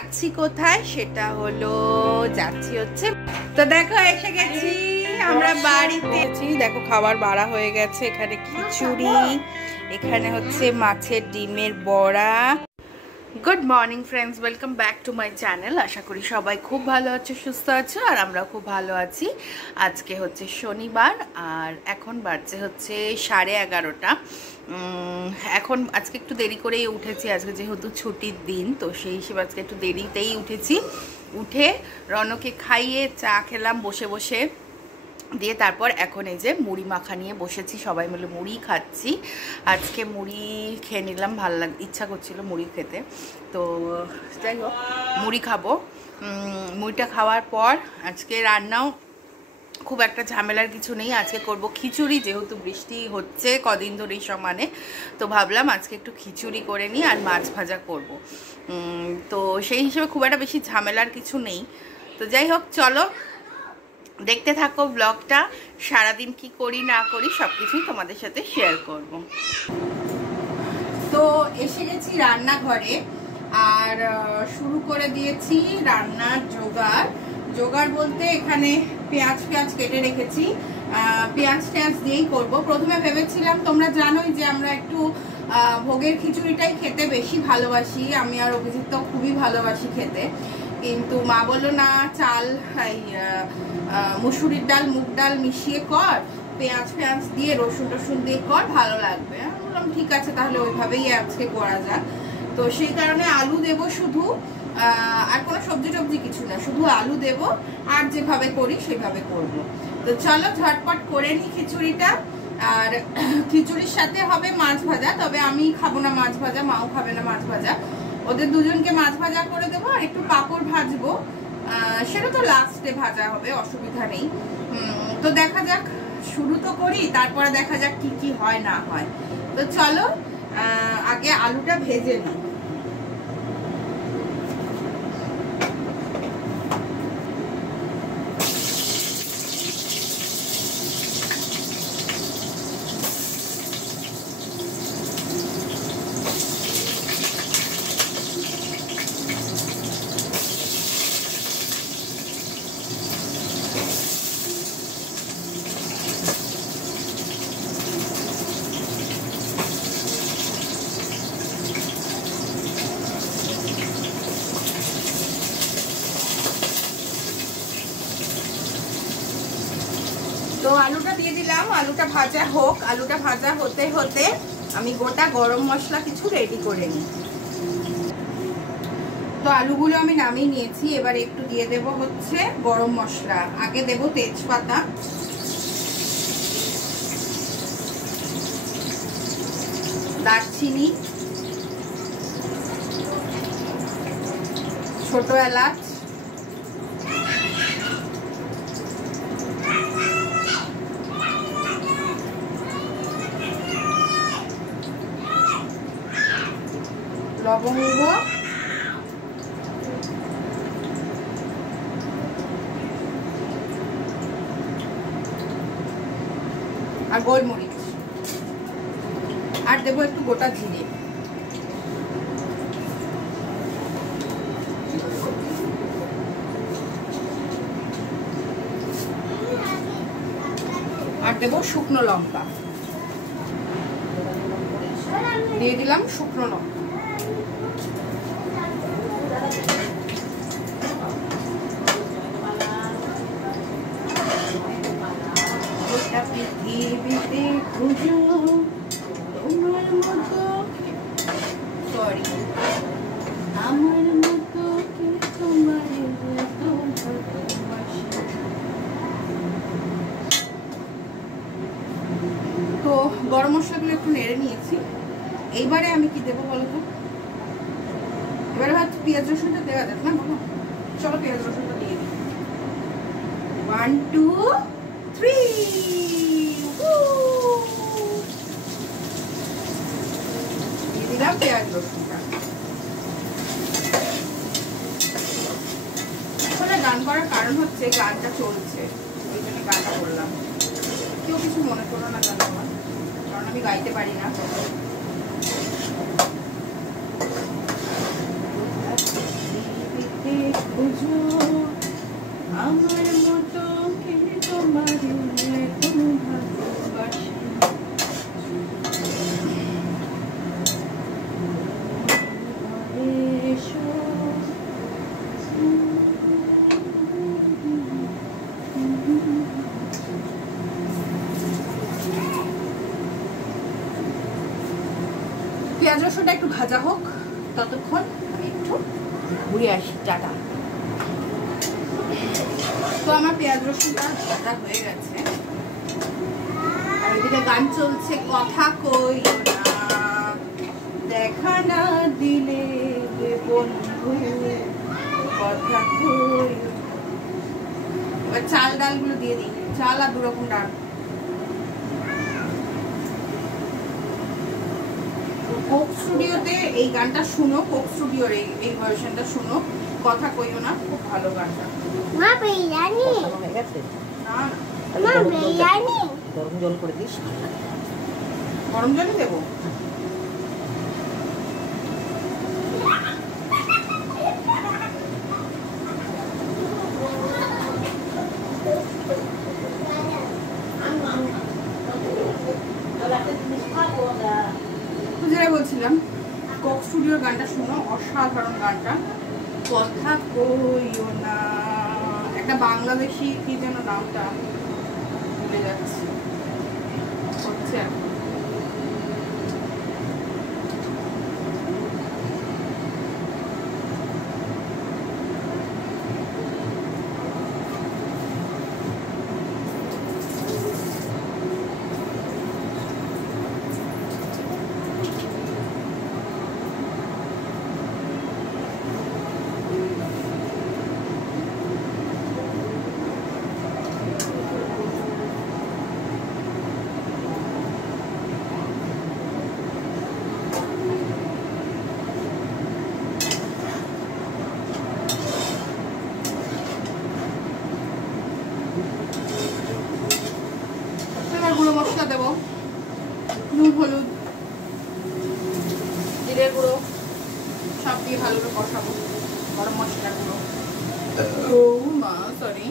যাচ্ছি কোথায় সেটা হলো যাচ্ছি হচ্ছে তো দেখো এসে গেছি আমরা বাড়িতে। দেখো খাবার বাড়া হয়ে গেছে, এখানে খিচুড়ি, এখানে হচ্ছে মাছের ডিমের বড়া। Good morning friends, welcome back to my channel. আশা করি সবাই খুব ভালো আছো, সুস্থ আছো, আর আমরা খুব ভালো আছি। আজকে হচ্ছে শনিবার আর এখন বাজছে হচ্ছে 11:30। এখন আজকে একটু দেরি করেই উঠেছি, আজকে যেহেতু ছুটির দিন তো সেই হিসেবে আজকে একটু দেরিতেই উঠেছি। উঠে রনকে খাইয়ে চা খেলাম বসে বসে, দিয়ে তারপর এখন এই যে মুড়ি মাখা নিয়ে বসেছি, সবাই মিলে মুড়ি খাচ্ছি। আজকে মুড়ি খেয়ে নিলাম, ইচ্ছা করছিল মুড়ি খেতে, তো যাই হোক মুড়ি খাবো। মুড়িটা খাওয়ার পর আজকে রান্নাও খুব একটা ঝামেলার কিছু নেই, আজকে করব খিচুড়ি, যেহেতু বৃষ্টি হচ্ছে কদিন ধরেই সমানে, তো ভাবলাম আজকে একটু খিচুড়ি করে নিই আর মাছ ভাজা করব। তো সেই হিসেবে খুব একটা বেশি ঝামেলার কিছু নেই। তো যাই হোক চলো দেখতে থাকো ব্লগটা, সারাদিন কি করি না করি সব কিছুই তোমাদের সাথে শেয়ার করব। তো এসে গেছি রান্নাঘরে আর শুরু করে দিয়েছি রান্নার জোগাড় বলতে এখানে পেঁয়াজ কেটে রেখেছি, পেঁয়াজ দিয়েই করব। প্রথমে ভেবেছিলাম, তোমরা জানোই যে আমরা একটু ভোগের খিচুড়িটাই খেতে বেশি ভালোবাসি, আমি আর অভিজিৎ তো খুবই ভালোবাসি খেতে, কিন্তু মা বললো না, চাল মুসুরির ডাল মুগ ডাল মিশিয়ে কর, পেঁয়াজ দিয়ে রসুন দিয়ে কর, ভালো লাগবে। আমি বললাম ঠিক আছে, তাহলে ওইভাবেই আজকে করা যাক। তো সেই কারণে আলু দেব শুধু, আর কোনো সবজি কিছু না, শুধু আলু দেব আর যেভাবে করি সেভাবে করব। তো চলো ঝটপট করে নিই খিচুড়িটা। আর খিচুড়ির সাথে হবে মাছ ভাজা, তবে আমি খাবো না মাছ ভাজা, মাও খাবে না মাছ ভাজা, ওদের দুজনকে মাছ ভাজা করে দেবো আর একটু পাঁপড় ভাজবো, সেটা তো লাস্টে ভাজা হবে, অসুবিধা নেই। তো দেখা যাক, শুরু তো করি, তারপরে দেখা যাক কি কি হয় না হয়। তো চলো আগে আলুটা ভেজে নিই। তো আলুটা দিয়ে দিলাম, আলুটা ভাজা হোক। আলুটা ভাজা হতে হতে আমি গোটা গরম মশলা কিছু রেডি করে নিই। তো আলুগুলো আমি নামিয়ে নিয়েছি, এবার একটু দিয়ে দেব হচ্ছে গরম মশলা। আগে দেব তেজপাতা, দারচিনি, ছোট এলাচ, লবঙ্গ, আর গোলমরিচ, আর দেবো একটু গোটা জিরে। আর দেবো শুকনো লঙ্কা, দিয়ে দিলাম শুকনো লঙ্কা। পৃথিবীতে খুঁজো তোমার মতো, সরি আমার মতো কি তোমার তো গরম মশলাগুলো একটু নেড়ে নিয়েছি। এইবারে আমি কি দেবো বলো তো, এবারে হচ্ছে পেঁয়াজ রসুনটা দেওয়া যাক না বাবা, চলো পেঁয়াজ রসুনটা দিয়ে দিই। 1 2 3 দিয়ে দিলাম পেঁয়াজ রসুনটা। আসলে গান করার কারণ হচ্ছে গানটা চলছে, ওই জন্য গানটা করলাম। কেউ কিছু মনে করো না জানো আমার, কারণ আমি গাইতে পারি না। আমার মতো কে তোমার কোনো ভালোবাসে পেঁয়াজ রসুনটা একটু ভাজা হোক, ততক্ষণ আমি একটু ঘুরে আসি। টাটা। তো আমার পেঁয়াজ রসুনটা ভাজা হয়ে গেছে, আর ওইদিকে গান চলছে কথা কই না, দেখা না দিলে বন্ধু কথা কই। এবার চাল ডালগুলো দিয়ে দিই, চাল আর 2 রকম ডাল। কোক স্টুডিওতে এই গানটা শুনো, কোক স্টুডিওর এই ভার্সনটা শুনো, কথা কইও না, খুব ভালো গানটা। মা বিরিয়ানি হয়ে গেছে না মা বিরিয়ানি গরম জল করে দিস। গরম জলই দেবো। যেটা বলছিলাম, কোক স্টুডিওর গানটা শুনো, অসাধারণ গানটা, কথা কইও না। একটা বাংলাদেশি কি যেন নামটা ভুলে যাচ্ছি, হচ্ছে এখন। গুঁড়ো মশলা দেবো, নুন হলুদ জিরে গুঁড়ো সব দিয়ে ভালো করে কষাবো, গরম মশলা গুঁড়ো। সরি।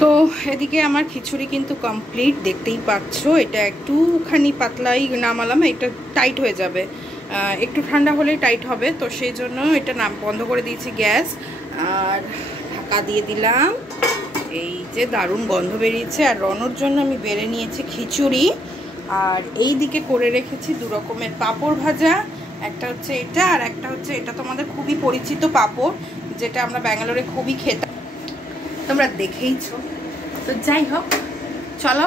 তো এদিকে আমার খিচুড়ি কিন্তু কমপ্লিট, দেখতেই পাচ্ছ। এটা একটুখানি পাতলাই নামালাম, এটা টাইট হয়ে যাবে, একটু ঠান্ডা হলেই টাইট হবে। তো সেই জন্য এটা বন্ধ করে দিয়েছি গ্যাস, আর ঢাকা দিয়ে দিলাম। এই যে দারুণ গন্ধ বেরিয়েছে। আর রনর জন্য আমি বেড়ে নিয়েছি খিচুড়ি, আর এই দিকে করে রেখেছি 2 রকমের পাঁপড় ভাজা। একটা হচ্ছে এটা, আর একটা হচ্ছে এটা তোমাদের খুবই পরিচিত পাঁপড়, যেটা আমরা ব্যাঙ্গালোরে খুবই খেতাম, তোমরা দেখেইছো। তো যাই হোক, চলো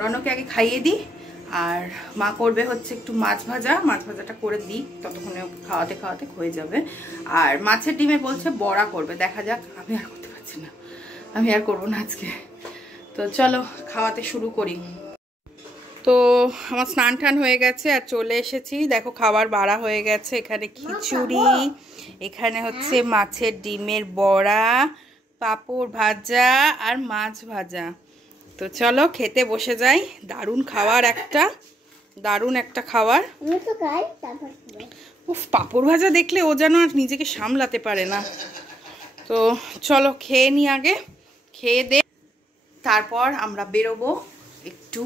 রনকে আগে খাইয়ে দিই, আর মা করবে হচ্ছে একটু মাছ ভাজা। মাছ ভাজাটা করে দিই, ততক্ষণে খাওয়াতে খাওয়াতে হয়ে যাবে। আর মাছের ডিমের বলছে বড়া করবে, দেখা যাক। আমি আর করতে পারছি না, আমি আর করবো না আজকে। তো চলো খাওয়াতে শুরু করি। তো আমার স্নান টান হয়ে গেছে আর চলে এসেছি। দেখো খাবার বাড়া হয়ে গেছে। এখানে খিচুড়ি, এখানে হচ্ছে মাছের ডিমের বড়া, পাঁপড় ভাজা আর মাছ ভাজা। তো চলো খেতে বসে যাই। দারুণ খাবার, দারুণ একটা খাবার। উফ, পাঁপড় ভাজা দেখলে ও যেন আর নিজেকে সামলাতে পারে না। তো চলো খেয়ে নি আগে, খেয়ে দে, তারপর আমরা বেরোবো। একটু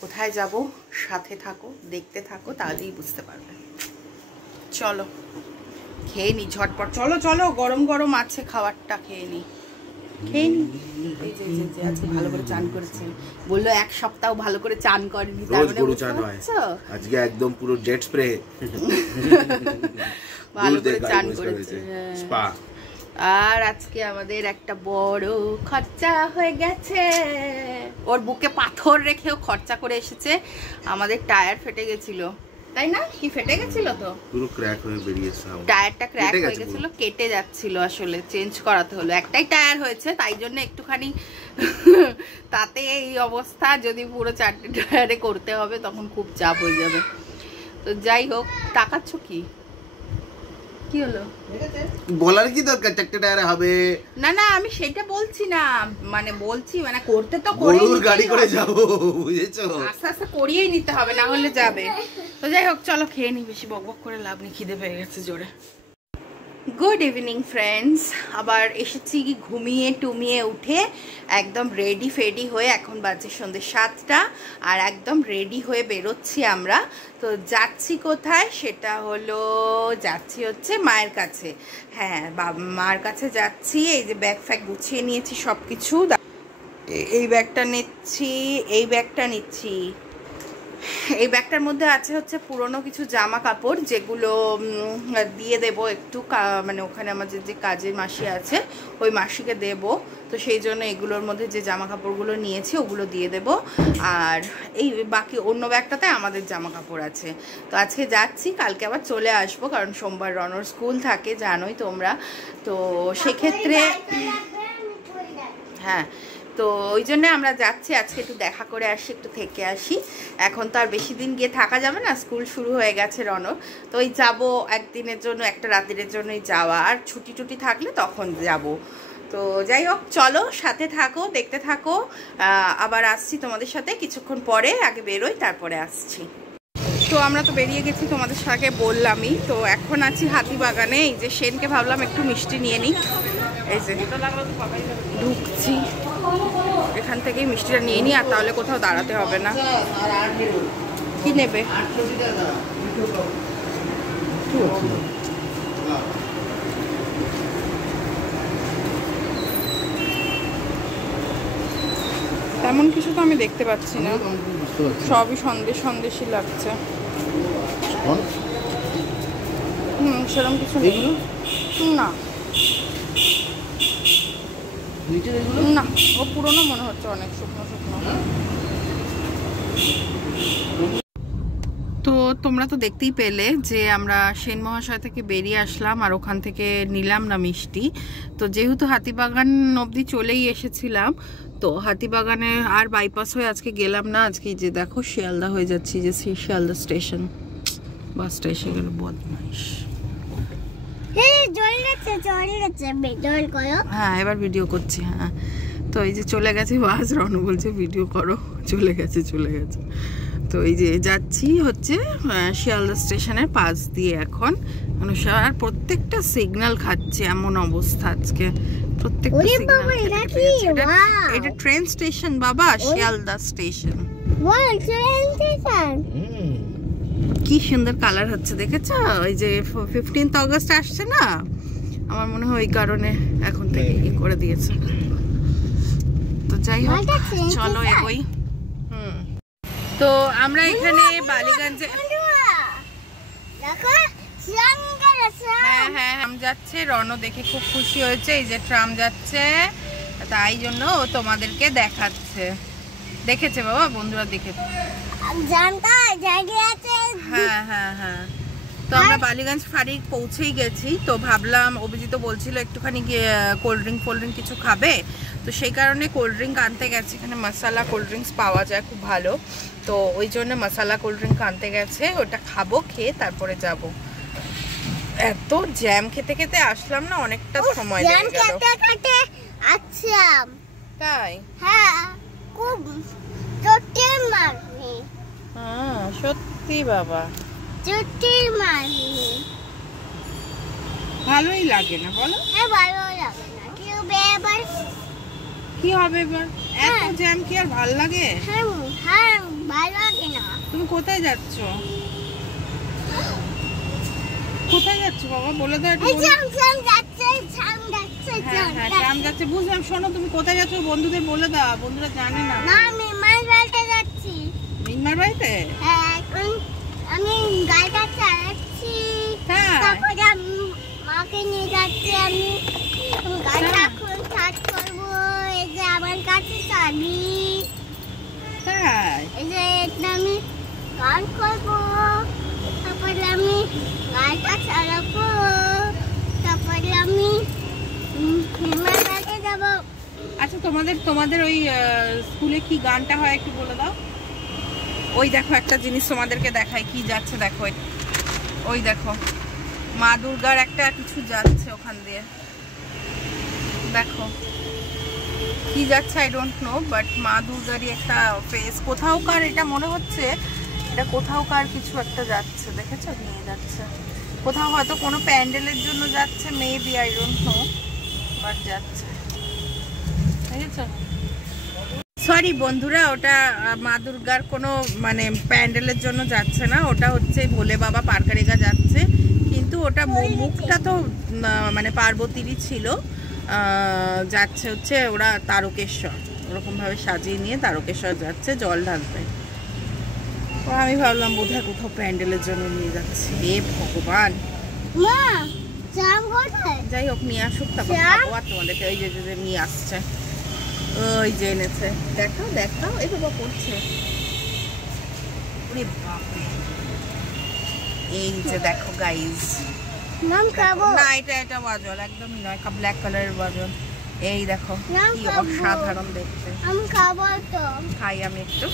কোথায় যাব, সাথে থাকো, দেখতে থাকো, তাহলেই বুঝতে পারবে। চলো খেয়ে নি ঝটপট। চলো চলো, গরম গরম আছে খাবারটা, খেয়ে নি। এই যে আজকে ভালো করে চান করেছি, বললো 1 সপ্তাহ ভালো করে চান করেনি, আজকে একদম পুরো জেট স্প্রে ভালো করে চান করেছে। আর আজকে আমাদের একটা বড় খরচা হয়ে গেছে। ওর বুকে পাথর রেখেও খরচা করে এসেছে। আমাদের টায়ার ফেটে গেছিল, তাই না? কি ফেটে গেছিল? তো পুরো ক্র্যাক হয়ে বেরিয়েছে, টায়ারটা ক্র্যাক হয়ে গেছিল, কেটে যাচ্ছিল, আসলে চেঞ্জ করাতে হলো। একটাই টায়ার হয়েছে, তাই জন্য একটুখানি তাতে এই অবস্থা। যদি পুরো 4টে টায়ারে করতে হবে তখন খুব চাপ হয়ে যাবে। তো যাই হোক, তাকাচ্ছ কি? কি হলো? বলার কি দরকার 4টে টায়ারে হবে? না না, আমি সেটা বলছি না, মানে বলছি মানে করতে তো করেই গরুর গাড়ি করে যাব, বুঝেছো? আস্তে আস্তে করিয়েই নিতে হবে, না হলে যাবে। তো যাই হোক, চলো খেয়ে নি, বেশি বকবক করে লাভ নেই, খিদে পেয়ে গেছে জোরে। গুড ইভিনিং ফ্রেন্ডস, আবার এসেছি ঘুমিয়ে টুমিয়ে উঠে একদম রেডি ফেডি হয়ে। এখন বাজে সন্ধ্যে 7টা আর একদম রেডি হয়ে বেরোচ্ছি আমরা। তো যাচ্ছি কোথায় সেটা হলো, যাচ্ছি হচ্ছে মায়ের কাছে। হ্যাঁ, মার কাছে যাচ্ছি। এই যে ব্যাগ ফ্যাগ গুছিয়ে নিয়েছি সব কিছু। এই ব্যাগটা নিচ্ছি, এই ব্যাগটা নিচ্ছি। এই ব্যাগটার মধ্যে আছে হচ্ছে পুরনো কিছু জামা কাপড়, যেগুলো দিয়ে দেব একটু, মানে ওখানে আমাদের যে কাজের মাসি আছে ওই মাসিকে দেব। তো সেই জন্য এগুলোর মধ্যে যে জামা কাপড়গুলো নিয়েছি ওগুলো দিয়ে দেব। আর এই বাকি অন্য ব্যাগটাতে আমাদের জামা কাপড় আছে। তো আজকে যাচ্ছি, কালকে আবার চলে আসবো, কারণ সোমবার রনর স্কুল থাকে জানোই তোমরা। তো সেক্ষেত্রে হ্যাঁ, তো ওই জন্য আমরা যাচ্ছি আজকে, একটু দেখা করে আসি, একটু থেকে আসি। এখন তো আর বেশি দিন গিয়ে থাকা যাবে না, স্কুল শুরু হয়ে গেছে রনর। তো ওই যাবো একদিনের জন্য, একটা রাতের জন্যই যাওয়া, আর ছুটি টুটি থাকলে তখন যাব। তো যাই হোক, চলো সাথে থাকো, দেখতে থাকো। আবার আসছি তোমাদের সাথে কিছুক্ষণ পরে, আগে বেরোই তারপরে আসছি। তো আমরা তো বেরিয়ে গেছি, তোমাদের সাথে বললামই। তো এখন আছি হাতিবাগানে। এই যে সেনকে ভাবলাম একটু মিষ্টি নিয়ে নিই, এই যে ঢুকছি, এখান থেকেই মিষ্টিটা নিয়ে নিই, আর তাহলে কোথাও দাঁড়াতে হবে না। কি নেবে? তেমন কিছু তো আমি দেখতে পাচ্ছি না, সবই সন্দেশই লাগছে। সেরকম কিছু নেই না, না ও পুরনো মনে হচ্ছে, অনেক শুকনো শুকনো। তো তোমরা তো দেখতেই পেলে যে আমরা সেন মহাশয় থেকে বেরিয়ে আসলাম, আর ওখান থেকে নিলাম না মিষ্টি। তো যেহেতু হাতিবাগান অবধি চলেই এসেছিলাম, তো হাতিবাগানে আর বাইপাস হয়ে আজকে গেলাম না। আজকে যে দেখো শিয়ালদা হয়ে যাচ্ছি, যে শিয়ালদা স্টেশন, বাসটা এসে গেল। বদমাইশ। হ্যাঁ, এবার ভিডিও করছি। হ্যাঁ, তো এই যে চলে গেছে বাস, রনু বলছে ভিডিও করো, চলে গেছে। তো এই যে যাচ্ছি হচ্ছে শিয়ালদা স্টেশনের পাশ দিয়ে এখন। আর প্রত্যেকটা সিগন্যাল খাচ্ছে, এমন অবস্থা আজকে। প্রত্যেকটা সিগন্যাল। এটা ট্রেন স্টেশন বাবা, শিয়ালদা স্টেশন। কি সুন্দর কালার হচ্ছে, দেখেছো? ওই যে 15th অগস্ট আসছে না, আমার মনে হয় ওই কারণে এখন থেকে ই করে দিয়েছে। তো যাই হোক, চলো এগোই। তো আমরা এখানে বালিগঞ্জে, হ্যাঁ ট্রাম যাচ্ছে। রনও দেখে খুব খুশি হয়েছে, এই যে ট্রাম যাচ্ছে, তাই জন্য ও তোমাদেরকে দেখাচ্ছে। দেখেছে বাবা, বন্ধুরা দেখেছে। হ্যাঁ, তো আমরা বালিগঞ্জ ফাঁড়ি পৌঁছেই গেছি। তো ভাবলাম, অভিজিৎ বলছিল একটুখানি কোল্ড ড্রিঙ্ক কিছু খাবে, তো সেই কারণে কোল্ড ড্রিঙ্ক আনতে গেছে। এখানে মশলা কোল্ড ড্রিঙ্কস পাওয়া যায় খুব ভালো, তো ওই জন্য মশলা কোল্ড ড্রিঙ্ক আনতে গেছে। ওটা খাবো, খেয়ে তারপরে যাব। এত জ্যাম খেতে খেতে আসলাম না, অনেকটা সময় লেগে গেল। তাই? হ্যাঁ, সত্যি বাবা, ভালোই লাগে না বলো? কি হবে এবার? এত জ্যাম কি আর ভালো লাগে? তুমি কোথায় যাচ্ছ? বাবা বলে দাও। হ্যাঁ, ট্রাম যাচ্ছে, বুঝলাম। শোনো, তুমি কোথায় যাচ্ছ বন্ধুদের বলে দাও, বন্ধুরা জানে না। মিনমার বাড়িতে? আমি গাড়িটা চালাচ্ছি, তারপরে মাকে নিয়ে যাচ্ছি। আমি গাড়িটা এখন স্টার্ট করবো। এই যে আমার কাছে চাবি, এই যে আমি গান করবো, তারপরে আমি গাড়িটা চালাবো, তারপরে আমি মিনমার বাড়িতে যাবো। আচ্ছা, তোমাদের ওই স্কুলে কি গানটা হয় একটু বলে দাও। ওই দেখো, একটা জিনিস তোমাদেরকে দেখাই, কি যাচ্ছে দেখো। ওই দেখো, মা দুর্গার একটা কিছু যাচ্ছে ওখান দিয়ে, দেখো কি যাচ্ছে, আই ডোন্ট নো, বাট মা দুর্গারই একটা ফেস কোথাওকার, এটা মনে হচ্ছে এটা কোথাওকার কিছু একটা যাচ্ছে, দেখেছো? নিয়ে যাচ্ছে কোথাও হয়তো কোনো প্যান্ডেলের জন্য যাচ্ছে, maybe I don't know, but যাচ্ছে। বুঝেছো? সরি বন্ধুরা, ওটা মা দুর্গার কোনো মানে প্যান্ডেলের জন্য যাচ্ছে না, ওটা হচ্ছে ভোলে বাবা পারকারেগা যাচ্ছে। কিন্তু ওটা মুখটা তো মানে পার্বতীরই ছিল, যাচ্ছে হচ্ছে ওরা তারকেশ্বর, ওরকমভাবে সাজিয়ে নিয়ে তারকেশ্বর যাচ্ছে জল ঢালতে। আমি ভাবলাম বোধহয় কোথাও প্যান্ডেলের জন্য নিয়ে যাচ্ছে। এ ভগবান, যাই হোক নিয়ে আসুক, তারপর খাবো। আর তোমাদেরকে ওই যে নিয়ে আসছে, ওই যে এনেছে, দেখাও দেখাও, এই বাবা পড়ছে। ওরে বাপরে, এই যে দেখো গাইজ, না এটা বাজল একদমই নয়, ব্ল্যাক কালারের বাজল। এই দেখো কি অসাধারণ দেখতে। আমি খাবো তো, খাই আমি একটু।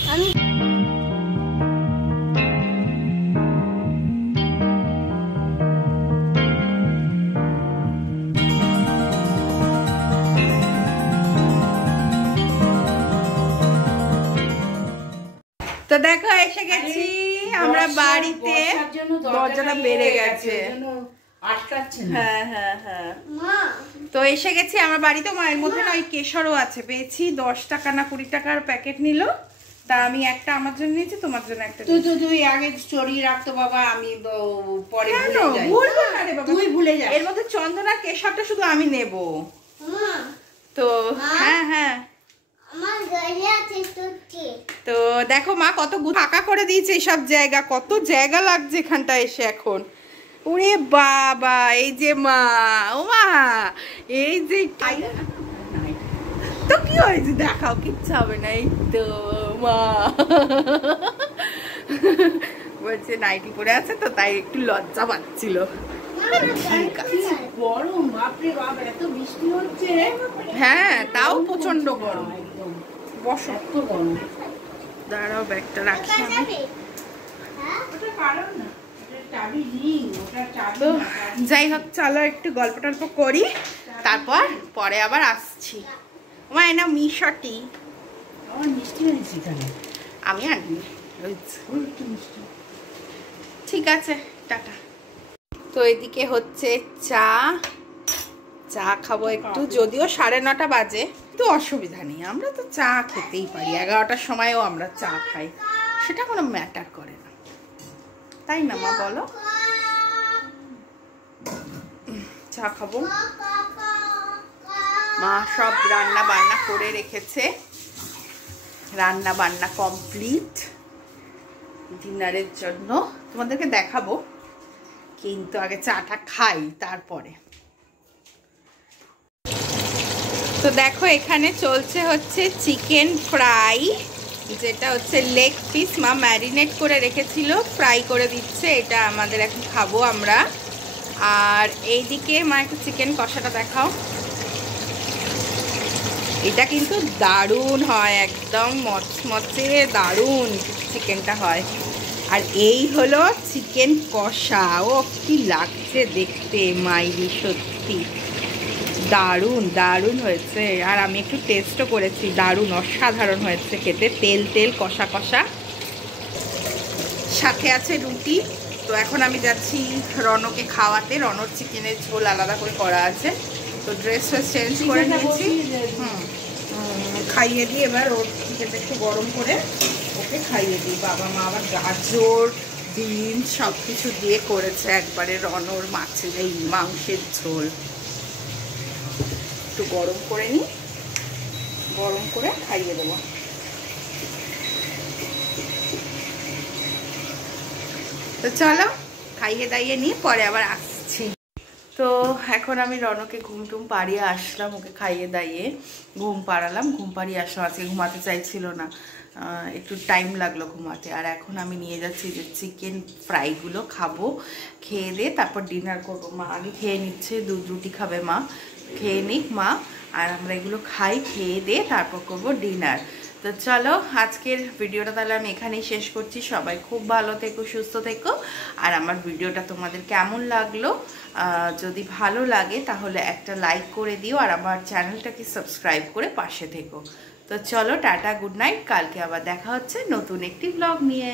তো দেখো এসে গেছি আমরা বাড়িতে, দরজাটা বেড়ে গেছে। হ্যাঁ হ্যাঁ হ্যাঁ, তো এসে গেছি আমার বাড়িতে। মায়ের মধ্যে না ওই কেশরও আছে, পেয়েছি 10 টাকা না 20 টাকার প্যাকেট নিল, তা আমি একটা আমার জন্য নিয়েছি, তোমার জন্য একটা। তুই আগে চড়িয়ে রাখতো বাবা, আমি পরে ভুলবো না রে বাবা, তুই ভুলে যা। এর মধ্যে চন্দন আর কেশরটা শুধু আমি নেব তো। হ্যাঁ হ্যাঁ, তো দেখো মা কত ফাঁকা করে দিয়েছে এইসব জায়গা, কত জায়গা লাগছে এখানটা এসে এখন। ওরে বাবা, এই যে মা, ও মা, এই যে তো কি হয়েছে দেখাও, কিচ্ছু হবে না। এই তো মা বলছে নাইটি পরে আছে তো, তাই একটু লজ্জা পাচ্ছিল। গরম, বাপরে বাপ, এত বৃষ্টি হচ্ছে। হ্যাঁ তাও প্রচন্ড গরম। বসো, এত গরম। দাঁড়াও ব্যাগটা রাখি আমি। তো যাই হোক, চলো একটু গল্প টল্প করি, তারপর পরে আবার আসছি। মা এনা মিশটি, আমার মিষ্টি এনেছি এখানে, আমি আনবি। ঠিক আছে, টাটা। তো এদিকে হচ্ছে চা, চা খাবো একটু, যদিও 9:30 বাজে, তো অসুবিধা নেই, আমরা তো চা খেতেই পারি। 11টার সময়ও আমরা চা খাই, সেটা কোনো ম্যাটার করে না, তাই না মা বলো? চা খাবো। মা সব রান্না বান্না করে রেখেছে, রান্না বান্না কমপ্লিট ডিনারের জন্য, তোমাদেরকে দেখাবো, কিন্তু আগে চাটা খাই তারপরে। তো দেখো এখানে চলছে হচ্ছে চিকেন ফ্রাই, যেটা হচ্ছে লেগ পিস মা ম্যারিনেট করে রেখেছিল, ফ্রাই করে দিচ্ছে, এটা আমাদের এখন খাবো আমরা। আর এইদিকে মা একটু চিকেন কষাটা দেখাও, এটা কিন্তু দারুণ হয়, একদম মচমচে দারুণ চিকেনটা হয়। আর এই হলো চিকেন কষা, ও কি লাগছে দেখতে মাইরি, সত্যি দারুণ দারুণ হয়েছে। আর আমি একটু টেস্টও করেছি, দারুণ অসাধারণ হয়েছে খেতে, তেল তেল কষা কষা, সাথে আছে রুটি। তো এখন আমি যাচ্ছি রনকে খাওয়াতে, রনর চিকেনের ঝোল আলাদা করে করা আছে, তো ড্রেস ফ্রেস চেঞ্জ করে নিয়েছি, খাইয়ে দিই এবার। ওর চিকেনটা একটু গরম করে ওকে খাইয়ে দিই। বাবা মা আবার গাজর ডিম সব কিছু দিয়ে করেছে একবারে রনর মাছের এই মাংসের ঝোল, একটু গরম করে নিই, গরম করে খাইয়ে দেবো। তো চলো খাইয়ে দাইয়ে নিয়ে পরে আবার আসছি। তো এখন আমি রনকে ঘুম টুম পাড়িয়ে আসলাম, ওকে খাইয়ে দাইয়ে ঘুম পাড়ালাম, ঘুম পাড়িয়ে আসলাম। আজকে ঘুমাতে চাইছিল না, একটু টাইম লাগলো ঘুমাতে। আর এখন আমি নিয়ে যাচ্ছি যে চিকেন ফ্রাইগুলো খাবো, খেয়ে দিয়ে তারপর ডিনার করবো। মা আগে খেয়ে নিচ্ছে, দুধ রুটি খাবে মা, খেয়ে নিক মা, আর আমরা এগুলো খাই, খেয়ে দিয়ে তারপর করবো ডিনার। তো চলো আজকের ভিডিওটা তাহলে আমি এখানেই শেষ করছি। সবাই খুব ভালো থেকো, সুস্থ থেকো। আর আমার ভিডিওটা তোমাদের কেমন লাগলো, যদি ভালো লাগে তাহলে একটা লাইক করে দিও, আর আমার চ্যানেলটাকে সাবস্ক্রাইব করে পাশে থেকো। তো চলো টাটা, গুড নাইট, কালকে আবার দেখা হচ্ছে নতুন একটি ব্লগ নিয়ে।